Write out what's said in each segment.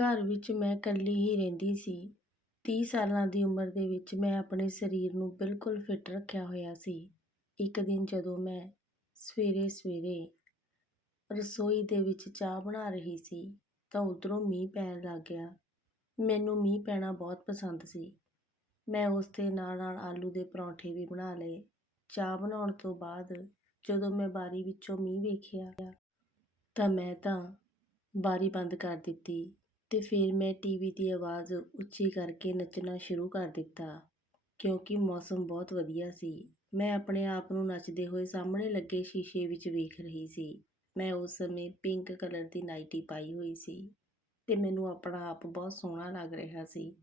ਘਰ ਵਿੱਚ ਮੈਂ ਇਕੱਲੀ ਹੀ ਰਹਿੰਦੀ ਸੀ। ਤੀਹ ਸਾਲਾਂ ਦੀ ਉਮਰ ਦੇ ਵਿੱਚ ਮੈਂ ਆਪਣੇ ਸਰੀਰ ਨੂੰ ਬਿਲਕੁਲ ਫਿੱਟ ਰੱਖਿਆ ਹੋਇਆ ਸੀ। ਇੱਕ ਦਿਨ ਜਦੋਂ ਮੈਂ ਸਵੇਰੇ ਸਵੇਰੇ ਰਸੋਈ ਦੇ ਵਿੱਚ ਚਾਹ ਬਣਾ ਰਹੀ ਸੀ ਤਾਂ ਉੱਧਰੋਂ ਮੀਂਹ ਪੈਣ ਲੱਗ ਗਿਆ। ਮੈਨੂੰ ਮੀਂਹ ਪੈਣਾ ਬਹੁਤ ਪਸੰਦ ਸੀ। ਮੈਂ ਉਸ ਦੇ ਨਾਲ ਨਾਲ ਆਲੂ ਦੇ ਪਰੌਂਠੇ ਵੀ ਬਣਾ ਲਏ। ਚਾਹ ਬਣਾਉਣ ਤੋਂ ਬਾਅਦ ਜਦੋਂ ਮੈਂ ਬਾਰੀ ਵਿੱਚੋਂ ਮੀਂਹ ਵੇਖਿਆ ਤਾਂ ਮੈਂ ਤਾਂ ਬਾਰੀ ਬੰਦ ਕਰ ਦਿੱਤੀ। ਅਤੇ ਫਿਰ ਮੈਂ ਟੀ ਵੀ ਦੀ ਆਵਾਜ਼ ਉੱਚੀ ਕਰਕੇ ਨੱਚਣਾ ਸ਼ੁਰੂ ਕਰ ਦਿੱਤਾ, ਕਿਉਂਕਿ ਮੌਸਮ ਬਹੁਤ ਵਧੀਆ ਸੀ। ਮੈਂ ਆਪਣੇ ਆਪ ਨੂੰ ਨੱਚਦੇ ਹੋਏ ਸਾਹਮਣੇ ਲੱਗੇ ਸ਼ੀਸ਼ੇ ਵਿੱਚ ਵੇਖ ਰਹੀ ਸੀ। ਮੈਂ ਉਸ ਸਮੇਂ ਪਿੰਕ ਕਲਰ ਦੀ ਨਾਈਟੀ ਪਾਈ ਹੋਈ ਸੀ ਅਤੇ ਮੈਨੂੰ ਆਪਣਾ ਆਪ ਬਹੁਤ ਸੋਹਣਾ ਲੱਗ ਰਿਹਾ ਸੀ।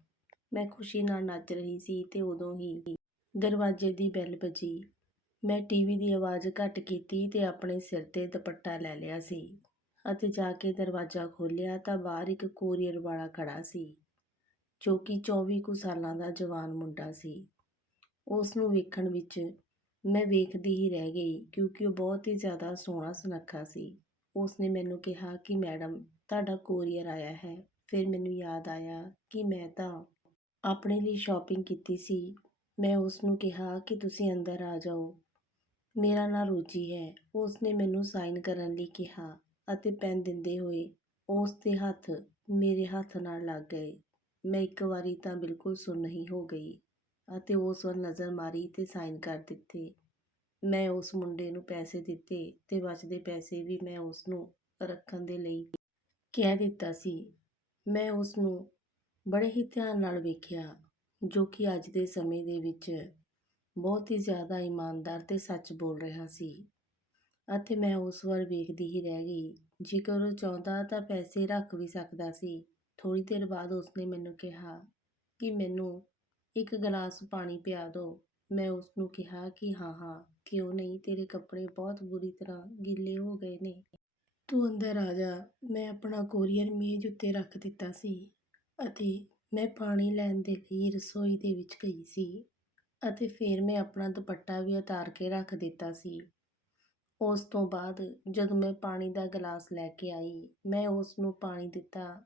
ਮੈਂ ਖੁਸ਼ੀ ਨਾਲ ਨੱਚ ਰਹੀ ਸੀ ਅਤੇ ਉਦੋਂ ਹੀ ਦਰਵਾਜ਼ੇ ਦੀ ਬੈਲ ਵੱਜੀ। ਮੈਂ ਟੀਵੀ ਦੀ ਆਵਾਜ਼ ਘੱਟ ਕੀਤੀ ਅਤੇ ਆਪਣੇ ਸਿਰ ਤੇ ਦੁਪੱਟਾ ਲੈ ਲਿਆ ਸੀ। ਅਤੇ ਜਾ ਕੇ ਦਰਵਾਜ਼ਾ ਖੋਲ੍ਹਿਆ ਤਾਂ ਬਾਹਰ ਇੱਕ ਕੋਰੀਅਰ ਵਾਲਾ ਖੜਾ ਸੀ, ਜੋ ਕਿ 24 ਕੁ ਸਾਲਾਂ ਦਾ ਜਵਾਨ ਮੁੰਡਾ ਸੀ। ਉਸ ਨੂੰ ਵੇਖਣ ਵਿੱਚ ਮੈਂ ਵੇਖਦੀ ਹੀ ਰਹਿ ਗਈ ਕਿਉਂਕਿ ਉਹ ਬਹੁਤ ਹੀ ਜ਼ਿਆਦਾ ਸੋਹਣਾ ਸੁਨੱਖਾ ਸੀ। ਉਸ ਨੇ ਮੈਨੂੰ ਕਿਹਾ ਕਿ, ਮੈਡਮ, ਤੁਹਾਡਾ ਕੋਰੀਅਰ ਆਇਆ ਹੈ। ਫਿਰ ਮੈਨੂੰ ਯਾਦ ਆਇਆ ਕਿ ਮੈਂ ਤਾਂ ਆਪਣੇ ਲਈ ਸ਼ਾਪਿੰਗ ਕੀਤੀ ਸੀ। ਮੈਂ ਉਸ ਨੂੰ ਕਿਹਾ ਕਿ, ਤੁਸੀਂ ਅੰਦਰ ਆ ਜਾਓ। ਮੇਰਾ ਨਾਂ ਰੋਜੀ ਹੈ। ਉਸ ਨੇ ਮੈਨੂੰ ਸਾਈਨ ਕਰਨ ਲਈ ਕਿਹਾ। ਅਤੇ ਪੈਨ ਦਿੰਦੇ ਹੋਏ ਉਸ ਦੇ ਹੱਥ ਮੇਰੇ ਹੱਥ ਨਾਲ ਲੱਗ ਗਏ। ਮੈਂ ਇੱਕ ਵਾਰੀ ਤਾਂ ਬਿਲਕੁਲ ਸੁੰਨ ਹੀ ਹੋ ਗਈ ਅਤੇ ਉਸ ਵੱਲ ਨਜ਼ਰ ਮਾਰੀ ਤੇ ਸਾਈਨ ਕਰ ਦਿੱਤੇ। ਮੈਂ ਉਸ ਮੁੰਡੇ ਨੂੰ ਪੈਸੇ ਦਿੱਤੇ ਤੇ ਬਚਦੇ ਪੈਸੇ ਵੀ ਮੈਂ ਉਸ ਨੂੰ ਰੱਖਣ ਦੇ ਲਈ ਕਹਿ ਦਿੱਤਾ ਸੀ। ਮੈਂ ਉਸ ਨੂੰ ਬੜੇ ਹੀ ਧਿਆਨ ਨਾਲ ਵੇਖਿਆ, ਜੋ ਕਿ ਅੱਜ ਦੇ ਸਮੇਂ ਦੇ ਵਿੱਚ ਬਹੁਤ ਹੀ ਜ਼ਿਆਦਾ ਇਮਾਨਦਾਰ ਤੇ ਸੱਚ ਬੋਲ ਰਿਹਾ ਸੀ। ਅਤੇ ਮੈਂ ਉਸ ਵੱਲ ਵੇਖਦੀ ਹੀ ਰਹਿ ਗਈ। ਜੇਕਰ ਉਹ ਚਾਹੁੰਦਾ ਤਾਂ ਪੈਸੇ ਰੱਖ ਵੀ ਸਕਦਾ ਸੀ। ਥੋੜੀ ਦੇਰ ਬਾਅਦ ਉਸਨੇ ਮੈਨੂੰ ਕਿਹਾ ਕਿ ਮੈਨੂੰ ਇੱਕ ਗਲਾਸ ਪਾਣੀ ਪਿਆ ਦਿਓ ਮੈਂ ਉਸ ਨੂੰ ਕਿਹਾ ਕਿ ਹਾਂ ਹਾਂ, ਕਿਉਂ ਨਹੀਂ? ਤੇਰੇ ਕੱਪੜੇ ਬਹੁਤ ਬੁਰੀ ਤਰ੍ਹਾਂ ਗਿੱਲੇ ਹੋ ਗਏ ਨੇ। ਤੂੰ ਅੰਦਰ ਆ ਜਾ। ਮੈਂ ਆਪਣਾ ਕੋਰੀਅਰ ਮੇਜ਼ ਉੱਤੇ ਰੱਖ ਦਿੱਤਾ ਸੀ ਅਤੇ ਮੈਂ ਪਾਣੀ ਲੈਣ ਦੇ ਲਈ ਰਸੋਈ ਦੇ ਵਿੱਚ ਗਈ ਸੀ ਅਤੇ ਫਿਰ ਮੈਂ ਆਪਣਾ ਦੁਪੱਟਾ ਵੀ ਉਤਾਰ ਕੇ ਰੱਖ ਦਿੱਤਾ ਸੀ। ਉਸ ਤੋਂ ਬਾਅਦ ਜਦੋਂ ਮੈਂ ਪਾਣੀ ਦਾ ਗਲਾਸ ਲੈ ਕੇ ਆਈ, ਮੈਂ ਉਸ ਨੂੰ ਪਾਣੀ ਦਿੱਤਾ,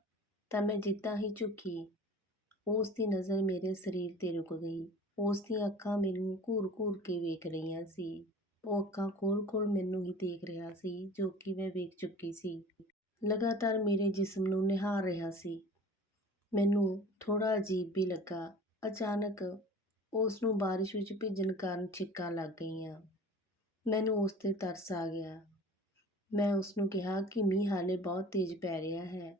ਤਾਂ ਮੈਂ ਜਿੱਦਾਂ ਹੀ ਝੁਕੀ, ਉਸ ਦੀ ਨਜ਼ਰ ਮੇਰੇ ਸਰੀਰ 'ਤੇ ਰੁਕ ਗਈ। ਉਸ ਦੀਆਂ ਅੱਖਾਂ ਮੈਨੂੰ ਘੂਰ-ਘੂਰ ਕੇ ਵੇਖ ਰਹੀਆਂ ਸੀ। ਉਹ ਅੱਖਾਂ ਖੋਲ-ਖੋਲ ਮੈਨੂੰ ਹੀ ਦੇਖ ਰਿਹਾ ਸੀ, ਜੋ ਕਿ ਮੈਂ ਵੇਖ ਚੁੱਕੀ ਸੀ। ਲਗਾਤਾਰ ਮੇਰੇ ਜਿਸਮ ਨੂੰ ਨਿਹਾਰ ਰਿਹਾ ਸੀ। ਮੈਨੂੰ ਥੋੜਾ ਅਜੀਬ ਵੀ ਲੱਗਾ। ਅਚਾਨਕ ਉਸ ਨੂੰ ਬਾਰਿਸ਼ ਵਿੱਚ ਭਿੱਜਣ ਕਾਰਨ ਛਿੱਕਾਂ ਲੱਗ ਗਈਆਂ। ਮੈਨੂੰ ਉਸ 'ਤੇ ਤਰਸ ਆ ਗਿਆ। ਮੈਂ ਉਸ ਨੂੰ ਕਿਹਾ ਕਿ ਮੀਂਹ ਹਾਲੇ ਬਹੁਤ ਤੇਜ਼ ਪੈ ਰਿਹਾ ਹੈ।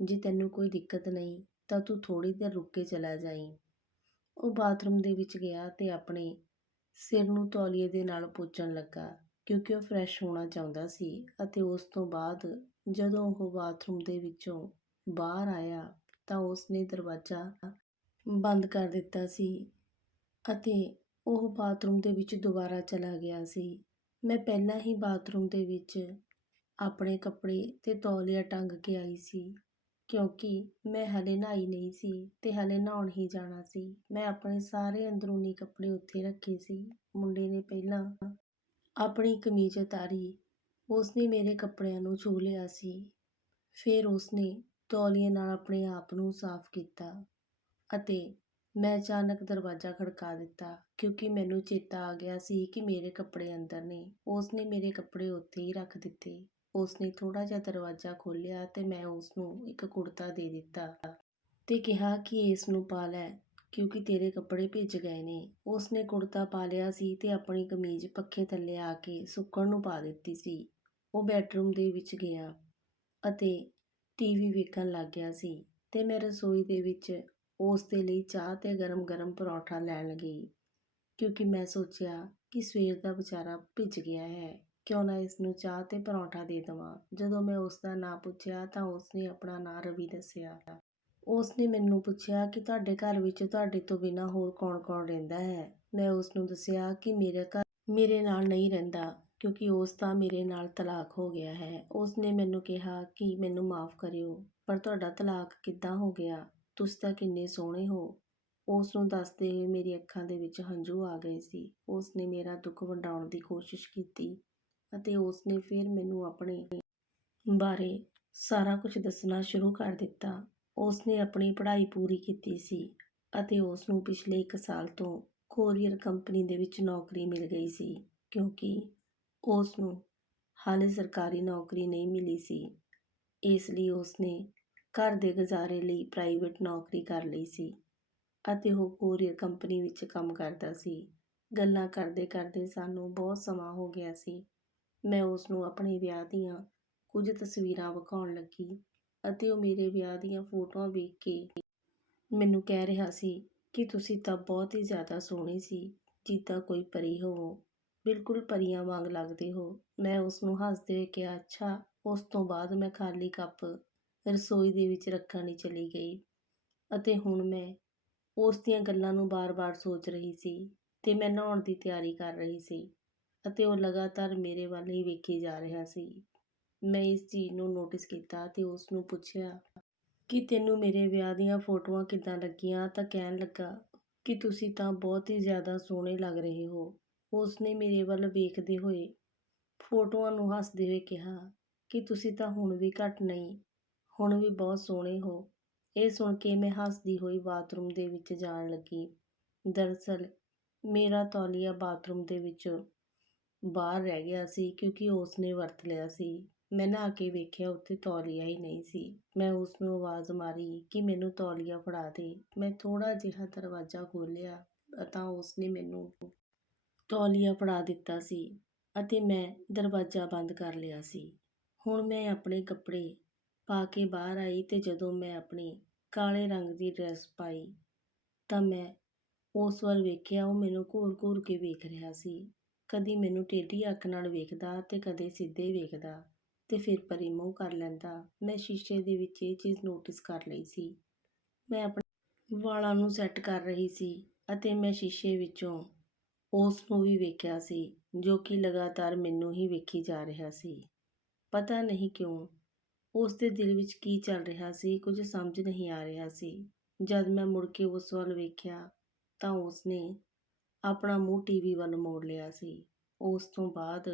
ਜੇ ਤੈਨੂੰ ਕੋਈ ਦਿੱਕਤ ਨਹੀਂ, ਤਾਂ ਤੂੰ ਥੋੜ੍ਹੀ ਦੇਰ ਰੁਕ ਕੇ ਚਲਾ ਜਾਈਂ। ਉਹ ਬਾਥਰੂਮ ਦੇ ਵਿੱਚ ਗਿਆ ਅਤੇ ਆਪਣੇ ਸਿਰ ਨੂੰ ਤੌਲੀਏ ਦੇ ਨਾਲ ਪੋਚਣ ਲੱਗਾ, ਕਿਉਂਕਿ ਉਹ ਫਰੈਸ਼ ਹੋਣਾ ਚਾਹੁੰਦਾ ਸੀ ਅਤੇ ਉਸ ਤੋਂ ਬਾਅਦ ਜਦੋਂ ਉਹ ਬਾਥਰੂਮ ਦੇ ਵਿੱਚੋਂ ਬਾਹਰ ਆਇਆ, ਤਾਂ ਉਸ ਨੇ ਦਰਵਾਜ਼ਾ ਬੰਦ ਕਰ ਦਿੱਤਾ ਸੀ ਅਤੇ ਉਹ ਬਾਥਰੂਮ ਦੇ ਵਿੱਚ ਦੁਬਾਰਾ ਚਲਾ ਗਿਆ ਸੀ। ਮੈਂ ਪਹਿਲਾਂ ਹੀ ਬਾਥਰੂਮ ਦੇ ਵਿੱਚ ਆਪਣੇ ਕੱਪੜੇ ਅਤੇ ਤੌਲੀਆ ਟੰਗ ਕੇ ਆਈ ਸੀ, ਕਿਉਂਕਿ ਮੈਂ ਹਲੇ ਨਹਾਈ ਨਹੀਂ ਸੀ ਅਤੇ ਹਲੇ ਨਹਾਉਣ ਹੀ ਜਾਣਾ ਸੀ। ਮੈਂ ਆਪਣੇ ਸਾਰੇ ਅੰਦਰੂਨੀ ਕੱਪੜੇ ਉੱਥੇ ਰੱਖੇ ਸੀ। ਮੁੰਡੇ ਨੇ ਪਹਿਲਾਂ ਆਪਣੀ ਕਮੀਜ਼ ਉਤਾਰੀ ਉਸ ਨੇ ਮੇਰੇ ਕੱਪੜਿਆਂ ਨੂੰ ਛੂ ਲਿਆ ਸੀ। ਫਿਰ ਉਸਨੇ ਤੌਲੀਏ ਨਾਲ ਆਪਣੇ ਆਪ ਨੂੰ ਸਾਫ਼ ਕੀਤਾ ਅਤੇ ਮੈਂ ਅਚਾਨਕ ਦਰਵਾਜ਼ਾ ਖੜਕਾ ਦਿੱਤਾ ਕਿਉਂਕਿ ਮੈਨੂੰ ਚੇਤਾ ਆ ਗਿਆ ਸੀ ਕਿ ਮੇਰੇ ਕੱਪੜੇ ਅੰਦਰ ਨੇ। ਉਸ ਨੇ ਮੇਰੇ ਕੱਪੜੇ ਉੱਥੇ ਹੀ ਰੱਖ ਦਿੱਤੇ। ਉਸਨੇ ਥੋੜਾ ਜਿਹਾ ਦਰਵਾਜ਼ਾ ਖੋਲ੍ਹਿਆ ਤੇ ਮੈਂ ਉਸ ਨੂੰ ਇੱਕ ਕੁੜਤਾ ਦੇ ਦਿੱਤਾ ਤੇ ਕਿਹਾ ਕਿ ਇਸ ਨੂੰ ਪਾ ਲੈ ਕਿਉਂਕਿ ਤੇਰੇ ਕੱਪੜੇ ਭਿੱਜ ਗਏ ਨੇ। ਉਸਨੇ ਕੁੜਤਾ ਪਾ ਲਿਆ ਸੀ ਤੇ ਆਪਣੀ ਕਮੀਜ਼ ਪੱਖੇ ਥੱਲੇ ਆ ਕੇ ਸੁੱਕਣ ਨੂੰ ਪਾ ਦਿੱਤੀ ਸੀ। ਉਹ ਬੈੱਡਰੂਮ ਦੇ ਵਿੱਚ ਗਿਆ ਅਤੇ ਟੀਵੀ ਵੇਖਣ ਲੱਗ ਗਿਆ ਸੀ ਤੇ ਮੈਂ ਰਸੋਈ ਦੇ ਵਿੱਚ ਉਸ ਦੇ ਲਈ ਚਾਹ ਤੇ ਗਰਮ-ਗਰਮ ਪਰੌਂਠਾ ਲੈਣ ਗਈ ਕਿਉਂਕਿ ਮੈਂ ਸੋਚਿਆ ਕਿ ਸਵੇਰ ਦਾ ਵਿਚਾਰਾ ਭਿੱਜ ਗਿਆ ਹੈ। ਕਿਉਂ ਨਾ ਇਸ ਨੂੰ ਚਾਹ ਤੇ ਪਰੌਂਠਾ ਦੇ ਦੇਵਾਂ। ਜਦੋਂ ਮੈਂ ਉਸ ਦਾ ਨਾਂ ਪੁੱਛਿਆ ਤਾਂ ਉਸ ਨੇ ਆਪਣਾ ਨਾਂ ਰਵੀ ਦੱਸਿਆ। ਉਸ ਨੇ ਮੈਨੂੰ ਪੁੱਛਿਆ ਕਿ ਤੁਹਾਡੇ ਘਰ ਵਿੱਚ ਤੁਹਾਡੇ ਤੋਂ ਬਿਨਾਂ ਹੋਰ ਕੌਣ-ਕੌਣ ਰਹਿੰਦਾ ਹੈ? ਮੈਂ ਉਸ ਨੂੰ ਦੱਸਿਆ ਕਿ ਮੇਰੇ ਘਰ ਮੇਰੇ ਨਾਲ ਨਹੀਂ ਰਹਿੰਦਾ, ਕਿਉਂਕਿ ਉਸ ਦਾ ਮੇਰੇ ਨਾਲ ਤਲਾਕ ਹੋ ਗਿਆ ਹੈ। ਉਸ ਨੇ ਮੈਨੂੰ ਕਿਹਾ ਕਿ ਮੈਨੂੰ ਮਾਫ ਕਰਿਓ, ਪਰ ਤੁਹਾਡਾ ਤਲਾਕ ਕਿੱਦਾਂ ਹੋ ਗਿਆ? ਤੁਸੀਂ ਤਾਂ ਕਿੰਨੇ ਸੋਹਣੇ ਹੋ। ਉਸ ਨੂੰ ਦੱਸਦੇ ਹੋਏ ਮੇਰੀ ਅੱਖਾਂ ਦੇ ਵਿੱਚ ਹੰਝੂ ਆ ਗਏ ਸੀ। ਉਸ ਨੇ ਮੇਰਾ ਦੁੱਖ ਵੰਡਾਉਣ ਦੀ ਕੋਸ਼ਿਸ਼ ਕੀਤੀ ਅਤੇ ਉਸ ਨੇ ਫਿਰ ਮੈਨੂੰ ਆਪਣੇ ਬਾਰੇ ਸਾਰਾ ਕੁਝ ਦੱਸਣਾ ਸ਼ੁਰੂ ਕਰ ਦਿੱਤਾ। ਉਸਨੇ ਆਪਣੀ ਪੜ੍ਹਾਈ ਪੂਰੀ ਕੀਤੀ ਸੀ ਅਤੇ ਉਸ ਨੂੰ ਪਿਛਲੇ 1 ਸਾਲ ਤੋਂ ਕੋਰੀਅਰ ਕੰਪਨੀ ਦੇ ਵਿੱਚ ਨੌਕਰੀ ਮਿਲ ਗਈ ਸੀ ਕਿਉਂਕਿ ਉਸ ਨੂੰ ਹਾਲੇ ਸਰਕਾਰੀ ਨੌਕਰੀ ਨਹੀਂ ਮਿਲੀ ਸੀ। ਇਸ ਲਈ ਉਸਨੇ ਘਰ ਦੇ ਗੁਜ਼ਾਰੇ ਲਈ ਪ੍ਰਾਈਵੇਟ ਨੌਕਰੀ ਕਰ ਲਈ ਸੀ ਅਤੇ ਉਹ ਕੋਰੀਅਰ ਕੰਪਨੀ ਵਿੱਚ ਕੰਮ ਕਰਦਾ ਸੀ। ਗੱਲਾਂ ਕਰਦੇ ਕਰਦੇ ਸਾਨੂੰ ਬਹੁਤ ਸਮਾਂ ਹੋ ਗਿਆ ਸੀ। ਮੈਂ ਉਸ ਨੂੰ ਆਪਣੇ ਵਿਆਹ ਦੀਆਂ ਕੁਝ ਤਸਵੀਰਾਂ ਵਿਖਾਉਣ ਲੱਗੀ ਅਤੇ ਉਹ ਮੇਰੇ ਵਿਆਹ ਦੀਆਂ ਫੋਟੋਆਂ ਵੇਖ ਕੇ ਮੈਨੂੰ ਕਹਿ ਰਿਹਾ ਸੀ ਕਿ ਤੁਸੀਂ ਤਾਂ ਬਹੁਤ ਹੀ ਜ਼ਿਆਦਾ ਸੋਹਣੀ ਸੀ, ਜਿੱਦਾਂ ਕੋਈ ਪਰੀ ਹੋਵੋ। ਬਿਲਕੁਲ ਪਰੀਆਂ ਵਾਂਗ ਲੱਗਦੇ ਹੋ। ਮੈਂ ਉਸ ਨੂੰ ਹੱਸਦੇ ਹੋਏ ਕਿਹਾ, ਅੱਛਾ, ਉਸ ਤੋਂ ਬਾਅਦ ਮੈਂ ਖਾਲੀ ਕੱਪ ਰਸੋਈ ਦੇ ਵਿੱਚ ਰੱਖਣ ਲਈ ਚਲੀ ਗਈ ਅਤੇ ਹੁਣ ਮੈਂ ਉਸ ਦੀਆਂ ਗੱਲਾਂ ਨੂੰ ਬਾਰ-ਬਾਰ ਸੋਚ ਰਹੀ ਸੀ ਤੇ ਮੈਂ ਨਹਾਉਣ ਦੀ ਤਿਆਰੀ ਕਰ ਰਹੀ ਸੀ ਅਤੇ ਉਹ ਲਗਾਤਾਰ ਮੇਰੇ ਵੱਲ ਹੀ ਵੇਖੀ ਜਾ ਰਿਹਾ ਸੀ। ਮੈਂ ਇਸ ਚੀਜ਼ ਨੂੰ ਨੋਟਿਸ ਕੀਤਾ ਤੇ ਉਸ ਨੂੰ ਪੁੱਛਿਆ ਕਿ ਤੈਨੂੰ ਮੇਰੇ ਵਿਆਹ ਦੀਆਂ ਫੋਟੋਆਂ ਕਿੱਦਾਂ ਲੱਗੀਆਂ? ਤਾਂ ਕਹਿਣ ਲੱਗਾ ਕਿ ਤੁਸੀਂ ਤਾਂ ਬਹੁਤ ਹੀ ਜ਼ਿਆਦਾ ਸੋਹਣੇ ਲੱਗ ਰਹੇ ਹੋ। ਉਸ ਨੇ ਮੇਰੇ ਵੱਲ ਵੇਖਦੇ ਹੋਏ ਫੋਟੋਆਂ ਨੂੰ ਹੱਸਦੇ ਹੋਏ ਕਿਹਾ ਕਿ ਤੁਸੀਂ ਤਾਂ ਹੁਣ ਵੀ ਘੱਟ ਨਹੀਂ ਹੁਣ ਵੀ ਬਹੁਤ ਸੋਹਣੇ ਹੋ। ਇਹ ਸੁਣ ਕੇ ਮੈਂ ਹੱਸਦੀ ਹੋਈ ਬਾਥਰੂਮ ਦੇ ਵਿੱਚ ਜਾਣ ਲੱਗੀ। ਦਰਅਸਲ ਮੇਰਾ ਤੌਲੀਆ ਬਾਥਰੂਮ ਦੇ ਵਿੱਚ ਬਾਹਰ ਰਹਿ ਗਿਆ ਸੀ ਕਿਉਂਕਿ ਉਸਨੇ ਵਰਤ ਲਿਆ ਸੀ। ਮੈਂ ਨਹਾ ਕੇ ਵੇਖਿਆ ਉੱਥੇ ਤੌਲੀਆ ਹੀ ਨਹੀਂ ਸੀ। ਮੈਂ ਉਸ ਨੂੰ ਆਵਾਜ਼ ਮਾਰੀ ਕਿ ਮੈਨੂੰ ਤੌਲੀਆ ਫੜਾ ਦੇ। ਮੈਂ ਥੋੜਾ ਜਿਹਾ ਦਰਵਾਜ਼ਾ ਖੋਲ੍ਹਿਆ ਤਾਂ ਉਸਨੇ ਮੈਨੂੰ ਤੌਲੀਆ ਫੜਾ ਦਿੱਤਾ ਸੀ ਅਤੇ ਮੈਂ ਦਰਵਾਜ਼ਾ ਬੰਦ ਕਰ ਲਿਆ ਸੀ। ਹੁਣ ਮੈਂ ਆਪਣੇ ਕੱਪੜੇ ਪਾ ਕੇ ਬਾਹਰ ਆਈ ਅਤੇ ਜਦੋਂ ਮੈਂ ਆਪਣੀ ਕਾਲੇ ਰੰਗ ਦੀ ਡਰੈਸ ਪਾਈ, ਤਾਂ ਮੈਂ ਉਸ ਵੱਲ ਵੇਖਿਆ, ਉਹ ਮੈਨੂੰ ਘੂਰ-ਘੂਰ ਕੇ ਵੇਖ ਰਿਹਾ ਸੀ। ਕਦੀ ਮੈਨੂੰ ਟੇਢੀ ਅੱਖ ਨਾਲ ਵੇਖਦਾ ਅਤੇ ਕਦੇ ਸਿੱਧੇ ਵੇਖਦਾ ਅਤੇ ਫਿਰ ਪਰੀ ਮੂੰਹ ਕਰ ਲੈਂਦਾ। ਮੈਂ ਸ਼ੀਸ਼ੇ ਦੇ ਵਿੱਚ ਇਹ ਚੀਜ਼ ਨੋਟਿਸ ਕਰ ਲਈ ਸੀ। ਮੈਂ ਆਪਣੇ ਵਾਲਾਂ ਨੂੰ ਸੈੱਟ ਕਰ ਰਹੀ ਸੀ ਅਤੇ ਮੈਂ ਸ਼ੀਸ਼ੇ ਵਿੱਚੋਂ ਉਸ ਨੂੰ ਵੀ ਵੇਖਿਆ ਸੀ, ਜੋ ਕਿ ਲਗਾਤਾਰ ਮੈਨੂੰ ਹੀ ਵੇਖੀ ਜਾ ਰਿਹਾ ਸੀ। ਪਤਾ ਨਹੀਂ ਕਿਉਂ ਉਸ ਦੇ ਦਿਲ ਵਿੱਚ ਕੀ ਚੱਲ ਰਿਹਾ ਸੀ, ਕੁਝ ਸਮਝ ਨਹੀਂ ਆ ਰਿਹਾ ਸੀ। ਜਦ ਮੈਂ ਮੁੜ ਕੇ ਉਸ ਵੱਲ ਵੇਖਿਆ ਤਾਂ ਉਸਨੇ ਆਪਣਾ ਮੂੰਹ ਟੀਵੀ ਵੱਲ ਮੋੜ ਲਿਆ ਸੀ। ਉਸ ਤੋਂ ਬਾਅਦ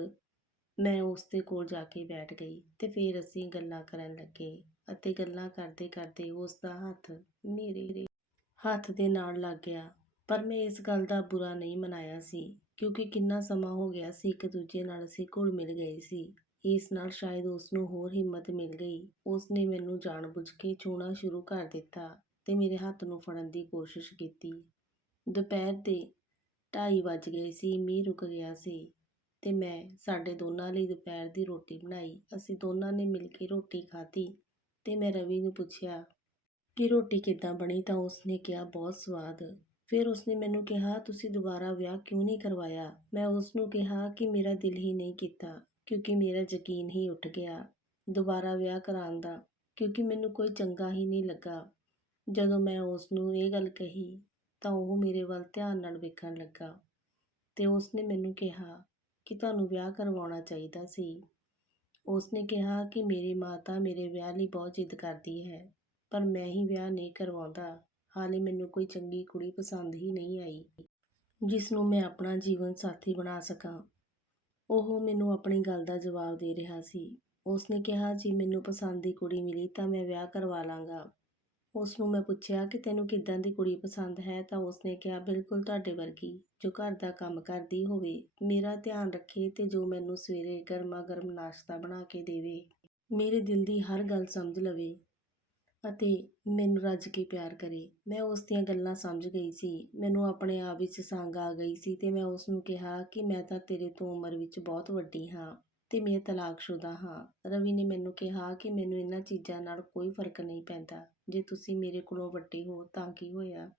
ਮੈਂ ਉਸ ਦੇ ਕੋਲ ਜਾ ਕੇ ਬੈਠ ਗਈ ਤੇ ਫਿਰ ਅਸੀਂ ਗੱਲਾਂ ਕਰਨ ਲੱਗੇ ਅਤੇ ਗੱਲਾਂ ਕਰਦੇ ਕਰਦੇ ਉਸ ਦਾ ਹੱਥ ਮੇਰੇ ਹੱਥ ਦੇ ਨਾਲ ਲੱਗ ਗਿਆ। ਪਰ ਮੈਂ ਇਸ ਗੱਲ ਦਾ ਬੁਰਾ ਨਹੀਂ ਮਨਾਇਆ ਸੀ, ਕਿਉਂਕਿ ਕਿੰਨਾ ਸਮਾਂ ਹੋ ਗਿਆ ਸੀ ਇੱਕ ਦੂਜੇ ਨਾਲ ਅਸੀਂ ਘੁਲ ਮਿਲ ਗਏ ਸੀ। ਇਸ ਨਾਲ ਸ਼ਾਇਦ ਉਸ ਨੂੰ ਹੋਰ ਹਿੰਮਤ ਮਿਲ ਗਈ। ਉਸ ਨੇ ਮੈਨੂੰ ਜਾਣ ਬੁੱਝ ਕੇ ਛੂਹਣਾ ਸ਼ੁਰੂ ਕਰ ਦਿੱਤਾ ਤੇ ਮੇਰੇ ਹੱਥ ਨੂੰ ਫੜਨ ਦੀ ਕੋਸ਼ਿਸ਼ ਕੀਤੀ। ਦੁਪਹਿਰ ਦੇ ਢਾਈ ਵੱਜ ਗਏ ਸੀ, ਮੀਂਹ ਰੁਕ ਗਿਆ ਸੀ ਤੇ ਮੈਂ ਸਾਡੇ ਦੋਨਾਂ ਲਈ ਦੁਪਹਿਰ ਦੀ ਰੋਟੀ ਬਣਾਈ। ਅਸੀਂ ਦੋਨਾਂ ਨੇ ਮਿਲ ਕੇ ਰੋਟੀ ਖਾਧੀ ਤੇ ਮੈਂ ਰਵੀ ਨੂੰ ਪੁੱਛਿਆ ਕਿ ਰੋਟੀ ਕਿੱਦਾਂ ਬਣੀ? ਤਾਂ ਉਸਨੇ ਕਿਹਾ, ਬਹੁਤ ਸਵਾਦ। ਫਿਰ ਉਸਨੇ ਮੈਨੂੰ ਕਿਹਾ, ਤੁਸੀਂ ਦੁਬਾਰਾ ਵਿਆਹ ਕਿਉਂ ਨਹੀਂ ਕਰਵਾਇਆ? ਮੈਂ ਉਸ ਨੂੰ ਕਿਹਾ ਕਿ ਮੇਰਾ ਦਿਲ ਹੀ ਨਹੀਂ ਕੀਤਾ। ਕਿਉਂਕਿ ਮੇਰਾ ਯਕੀਨ ਹੀ ਉੱਠ ਗਿਆ ਦੁਬਾਰਾ ਵਿਆਹ ਕਰਾਉਣ ਦਾ, ਕਿਉਂਕਿ ਮੈਨੂੰ ਕੋਈ ਚੰਗਾ ਹੀ ਨਹੀਂ ਲੱਗਾ। ਜਦੋਂ ਮੈਂ ਉਸ ਨੂੰ ਇਹ ਗੱਲ ਕਹੀ ਤਾਂ ਉਹ ਮੇਰੇ ਵੱਲ ਧਿਆਨ ਨਾਲ ਵੇਖਣ ਲੱਗਾ ਤੇ ਉਸਨੇ ਮੈਨੂੰ ਕਿਹਾ ਕਿ ਤੁਹਾਨੂੰ ਵਿਆਹ ਕਰਵਾਉਣਾ ਚਾਹੀਦਾ ਸੀ। ਉਸਨੇ ਕਿਹਾ ਕਿ ਮੇਰੀ ਮਾਤਾ ਮੇਰੇ ਵਿਆਹ ਲਈ ਬਹੁਤ ਜਿੱਦ ਕਰਦੀ ਹੈ, ਪਰ ਮੈਂ ਹੀ ਵਿਆਹ ਨਹੀਂ ਕਰਵਾਉਂਦਾ। ਹਾਲੇ ਮੈਨੂੰ ਕੋਈ ਚੰਗੀ ਕੁੜੀ ਪਸੰਦ ਹੀ ਨਹੀਂ ਆਈ ਜਿਸ ਨੂੰ ਮੈਂ ਆਪਣਾ ਜੀਵਨ ਸਾਥੀ ਬਣਾ ਸਕਾਂ। ਉਹ ਮੈਨੂੰ ਆਪਣੀ ਗੱਲ ਦਾ ਜਵਾਬ ਦੇ ਰਿਹਾ ਸੀ। ਉਸਨੇ ਕਿਹਾ, ਜੀ ਮੈਨੂੰ ਪਸੰਦ ਦੀ ਕੁੜੀ ਮਿਲੀ ਤਾਂ ਮੈਂ ਵਿਆਹ ਕਰਵਾ ਲਾਂਗਾ। ਉਸ ਨੂੰ ਮੈਂ ਪੁੱਛਿਆ, ਕਿ ਤੈਨੂੰ ਕਿੱਦਾਂ ਦੀ ਕੁੜੀ ਪਸੰਦ ਹੈ? ਤਾਂ ਉਸਨੇ ਕਿਹਾ, ਬਿਲਕੁਲ ਤੁਹਾਡੇ ਵਰਗੀ। ਜੋ ਘਰ ਦਾ ਕੰਮ ਕਰਦੀ ਹੋਵੇ, ਮੇਰਾ ਧਿਆਨ ਰੱਖੇ ਤੇ ਜੋ ਮੈਨੂੰ ਸਵੇਰੇ ਗਰਮਾ ਗਰਮ ਨਾਸ਼ਤਾ ਬਣਾ ਕੇ ਦੇਵੇ, ਮੇਰੇ ਦਿਲ ਦੀ ਹਰ ਗੱਲ ਸਮਝ ਲਵੇ। ਅਤੇ ਮੈਨੂੰ ਰੱਜ ਕੇ ਪਿਆਰ ਕਰੇ। ਮੈਂ ਉਸ ਦੀਆਂ ਗੱਲਾਂ ਸਮਝ ਗਈ ਸੀ। ਮੈਨੂੰ ਆਪਣੇ ਆਪ ਵਿੱਚ ਸੰਗ ਆ ਗਈ ਸੀ ਅਤੇ ਮੈਂ ਉਸ ਨੂੰ ਕਿਹਾ ਕਿ ਮੈਂ ਤਾਂ ਤੇਰੇ ਤੋਂ ਉਮਰ ਵਿੱਚ ਬਹੁਤ ਵੱਡੀ ਹਾਂ ਅਤੇ ਮੈਂ ਤਲਾਕਸ਼ੁਦਾ ਹਾਂ। ਰਵੀ ਨੇ ਮੈਨੂੰ ਕਿਹਾ ਕਿ ਮੈਨੂੰ ਇਹਨਾਂ ਚੀਜ਼ਾਂ ਨਾਲ ਕੋਈ ਫ਼ਰਕ ਨਹੀਂ ਪੈਂਦਾ। ਜੇ ਤੁਸੀਂ ਮੇਰੇ ਕੋਲੋਂ ਵੱਡੇ ਹੋ ਤਾਂ ਕੀ ਹੋਇਆ?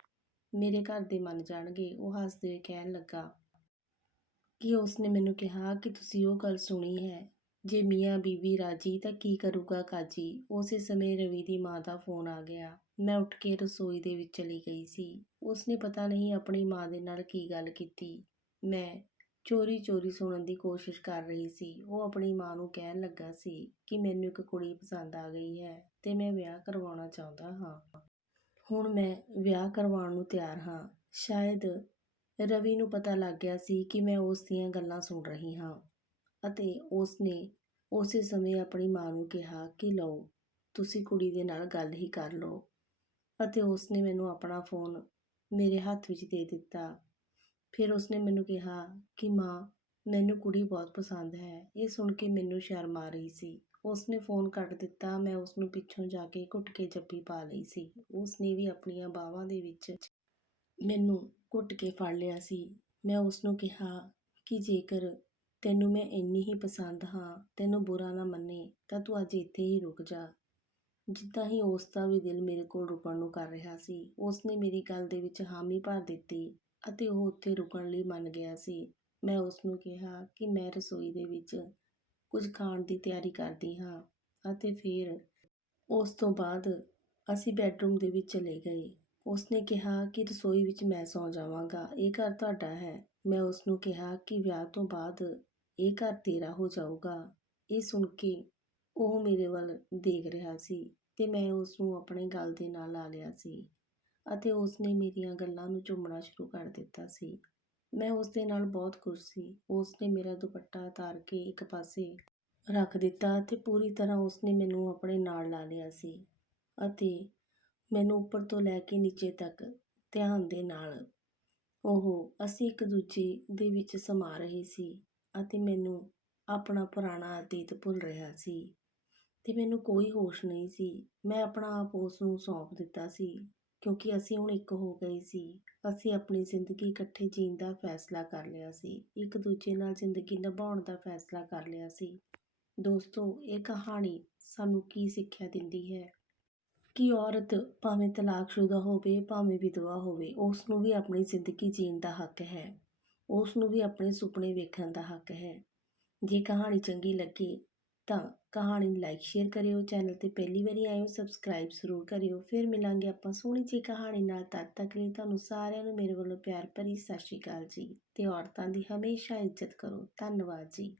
ਮੇਰੇ ਘਰ ਦੇ ਮੰਨ ਜਾਣਗੇ। ਉਹ ਹੱਸਦੇ ਹੋਏ ਕਹਿਣ ਲੱਗਾ ਕਿ ਉਸਨੇ ਮੈਨੂੰ ਕਿਹਾ ਕਿ ਤੁਸੀਂ ਉਹ ਗੱਲ ਸੁਣੀ ਹੈ। ਜੇ ਮੀਆਂ ਬੀਵੀ ਰਾਜੀ ਤਾਂ ਕੀ ਕਰੂਗਾ ਕਾਜੀ? ਉਸੇ ਸਮੇਂ ਰਵੀ ਦੀ ਮਾਂ ਦਾ ਫੋਨ ਆ ਗਿਆ। ਮੈਂ ਉੱਠ ਕੇ ਰਸੋਈ ਦੇ ਵਿੱਚ ਚਲੀ ਗਈ ਸੀ। ਉਸਨੇ ਪਤਾ ਨਹੀਂ ਆਪਣੀ ਮਾਂ ਦੇ ਨਾਲ ਕੀ ਗੱਲ ਕੀਤੀ। ਮੈਂ ਚੋਰੀ ਚੋਰੀ ਸੁਣਨ ਦੀ ਕੋਸ਼ਿਸ਼ ਕਰ ਰਹੀ ਸੀ। ਉਹ ਆਪਣੀ ਮਾਂ ਨੂੰ ਕਹਿਣ ਲੱਗਾ ਸੀ ਕਿ ਮੈਨੂੰ ਇੱਕ ਕੁੜੀ ਪਸੰਦ ਆ ਗਈ ਹੈ ਤੇ ਮੈਂ ਵਿਆਹ ਕਰਵਾਉਣਾ ਚਾਹੁੰਦਾ ਹਾਂ। ਹੁਣ ਮੈਂ ਵਿਆਹ ਕਰਵਾਉਣ ਨੂੰ ਤਿਆਰ ਹਾਂ। ਸ਼ਾਇਦ ਰਵੀ ਨੂੰ ਪਤਾ ਲੱਗ ਗਿਆ ਸੀ ਕਿ ਮੈਂ ਉਸ ਦੀਆਂ ਗੱਲਾਂ ਸੁਣ ਰਹੀ ਹਾਂ ਅਤੇ ਉਸ ਨੇ ਉਸੇ ਸਮੇਂ ਆਪਣੀ ਮਾਂ ਨੂੰ ਕਿਹਾ ਕਿ ਲਓ, ਤੁਸੀਂ ਕੁੜੀ ਦੇ ਨਾਲ ਗੱਲ ਹੀ ਕਰ ਲਓ। ਅਤੇ ਉਸਨੇ ਮੈਨੂੰ ਆਪਣਾ ਫ਼ੋਨ ਮੇਰੇ ਹੱਥ ਵਿੱਚ ਦੇ ਦਿੱਤਾ। ਫਿਰ ਉਸਨੇ ਮੈਨੂੰ ਕਿਹਾ ਕਿ ਮਾਂ, ਮੈਨੂੰ ਕੁੜੀ ਬਹੁਤ ਪਸੰਦ ਹੈ। ਇਹ ਸੁਣ ਕੇ ਮੈਨੂੰ ਸ਼ਰਮ ਆ ਰਹੀ ਸੀ। ਉਸਨੇ ਫ਼ੋਨ ਕੱਟ ਦਿੱਤਾ। ਮੈਂ ਉਸਨੂੰ ਪਿੱਛੋਂ ਜਾ ਕੇ ਘੁੱਟ ਕੇ ਜੱਫੀ ਪਾ ਲਈ ਸੀ। ਉਸਨੇ ਵੀ ਆਪਣੀਆਂ ਬਾਹਾਂ ਦੇ ਵਿੱਚ ਮੈਨੂੰ ਘੁੱਟ ਕੇ ਫੜ ਲਿਆ ਸੀ। ਮੈਂ ਉਸਨੂੰ ਕਿਹਾ ਕਿ ਜੇਕਰ ਤੈਨੂੰ ਮੈਂ ਇੰਨੀ ਹੀ ਪਸੰਦ ਹਾਂ, ਤੈਨੂੰ ਬੁਰਾ ਨਾ ਮੰਨੇ, ਤਾਂ ਤੂੰ ਅੱਜ ਇੱਥੇ ਹੀ ਰੁਕ ਜਾ। ਜਿੱਦਾਂ ਹੀ ਉਸ ਦਾ ਵੀ ਦਿਲ ਮੇਰੇ ਕੋਲ ਰੁਕਣ ਨੂੰ ਕਰ ਰਿਹਾ ਸੀ, ਉਸਨੇ ਮੇਰੀ ਗੱਲ ਦੇ ਵਿੱਚ ਹਾਮੀ ਭਰ ਦਿੱਤੀ ਅਤੇ ਉਹ ਉੱਥੇ ਰੁਕਣ ਲਈ ਮੰਨ ਗਿਆ ਸੀ। ਮੈਂ ਉਸਨੂੰ ਕਿਹਾ ਕਿ ਮੈਂ ਰਸੋਈ ਦੇ ਵਿੱਚ ਕੁਝ ਖਾਣ ਦੀ ਤਿਆਰੀ ਕਰਦੀ ਹਾਂ ਅਤੇ ਫਿਰ ਉਸ ਤੋਂ ਬਾਅਦ ਅਸੀਂ ਬੈੱਡਰੂਮ ਦੇ ਵਿੱਚ ਚਲੇ ਗਏ। ਉਸਨੇ ਕਿਹਾ ਕਿ ਰਸੋਈ ਵਿੱਚ ਮੈਂ ਸੌਂ ਜਾਵਾਂਗਾ, ਇਹ ਘਰ ਤੁਹਾਡਾ ਹੈ। ਮੈਂ ਉਸਨੂੰ ਕਿਹਾ ਕਿ ਵਿਆਹ ਤੋਂ ਬਾਅਦ ਇਹ ਘਰ ਤੇਰਾ ਹੋ ਜਾਊਗਾ। ਇਹ ਸੁਣ ਕੇ ਉਹ ਮੇਰੇ ਵੱਲ ਦੇਖ ਰਿਹਾ ਸੀ ਤੇ ਮੈਂ ਉਸ ਨੂੰ ਆਪਣੇ ਗਲ ਦੇ ਨਾਲ ਲਾ ਲਿਆ ਸੀ ਅਤੇ ਉਸਨੇ ਮੇਰੀਆਂ ਗੱਲਾਂ ਨੂੰ ਚੁੰਮਣਾ ਸ਼ੁਰੂ ਕਰ ਦਿੱਤਾ ਸੀ। ਮੈਂ ਉਸ ਦੇ ਨਾਲ ਬਹੁਤ ਖੁਸ਼ ਸੀ। ਉਸਨੇ ਮੇਰਾ ਦੁਪੱਟਾ ਉਤਾਰ ਕੇ ਇੱਕ ਪਾਸੇ ਰੱਖ ਦਿੱਤਾ ਤੇ ਪੂਰੀ ਤਰ੍ਹਾਂ ਉਸਨੇ ਮੈਨੂੰ ਆਪਣੇ ਨਾਲ ਲਾ ਲਿਆ ਸੀ ਅਤੇ ਮੈਨੂੰ ਉੱਪਰ ਤੋਂ ਲੈ ਕੇ ਨੀਚੇ ਤੱਕ ਧਿਆਨ ਦੇ ਨਾਲ ਉਹ ਅਸੀਂ ਇੱਕ ਦੂਜੇ ਦੇ ਵਿੱਚ ਸਮਾ ਰਹੇ ਸੀ। ਅਤੇ ਮੈਨੂੰ ਆਪਣਾ ਪੁਰਾਣਾ ਅਤੀਤ ਭੁੱਲ ਰਿਹਾ ਸੀ ਅਤੇ ਮੈਨੂੰ ਕੋਈ ਹੋਸ਼ ਨਹੀਂ ਸੀ। ਮੈਂ ਆਪਣਾ ਆਪ ਉਸ ਨੂੰ ਸੌਂਪ ਦਿੱਤਾ ਸੀ, ਕਿਉਂਕਿ ਅਸੀਂ ਹੁਣ ਇੱਕ ਹੋ ਗਏ ਸੀ। ਅਸੀਂ ਆਪਣੀ ਜ਼ਿੰਦਗੀ ਇਕੱਠੇ ਜੀਣ ਦਾ ਫੈਸਲਾ ਕਰ ਲਿਆ ਸੀ, ਇੱਕ ਦੂਜੇ ਨਾਲ ਜ਼ਿੰਦਗੀ ਨਿਭਾਉਣ ਦਾ ਫੈਸਲਾ ਕਰ ਲਿਆ ਸੀ। ਦੋਸਤੋ, ਇਹ ਕਹਾਣੀ ਸਾਨੂੰ ਕੀ ਸਿੱਖਿਆ ਦਿੰਦੀ ਹੈ? ਕਿ ਔਰਤ ਭਾਵੇਂ ਤਲਾਕਸ਼ੁਦਾ ਹੋਵੇ, ਭਾਵੇਂ ਵਿਧਵਾ ਹੋਵੇ ਉਸ ਨੂੰ ਵੀ ਆਪਣੀ ਜ਼ਿੰਦਗੀ ਜੀਣ ਦਾ ਹੱਕ ਹੈ। ਉਸ ਨੂੰ ਵੀ ਆਪਣੇ ਸੁਪਨੇ ਵੇਖਣ ਦਾ ਹੱਕ ਹੈ। ਜੇ ਕਹਾਣੀ ਚੰਗੀ ਲੱਗੇ ਤਾਂ ਕਹਾਣੀ ਨੂੰ ਲਾਈਕ ਸ਼ੇਅਰ ਕਰਿਓ ਚੈਨਲ ਤੇ ਪਹਿਲੀ ਵਾਰੀ ਆਇਓ ਸਬਸਕ੍ਰਾਈਬ ਜ਼ਰੂਰ ਕਰਿਓ। ਫਿਰ ਮਿਲਾਂਗੇ ਆਪਾਂ ਸੋਹਣੀ ਜਿਹੀ ਕਹਾਣੀ ਨਾਲ। ਤਦ ਤੱਕ ਲਈ ਤੁਹਾਨੂੰ ਸਾਰਿਆਂ ਨੂੰ ਮੇਰੇ ਵੱਲੋਂ ਪਿਆਰ ਭਰੀ ਸਤਿ ਸ਼੍ਰੀ ਅਕਾਲ ਜੀ ਤੇ ਔਰਤਾਂ ਦੀ ਹਮੇਸ਼ਾ ਇੱਜ਼ਤ ਕਰੋ। ਧੰਨਵਾਦ ਜੀ।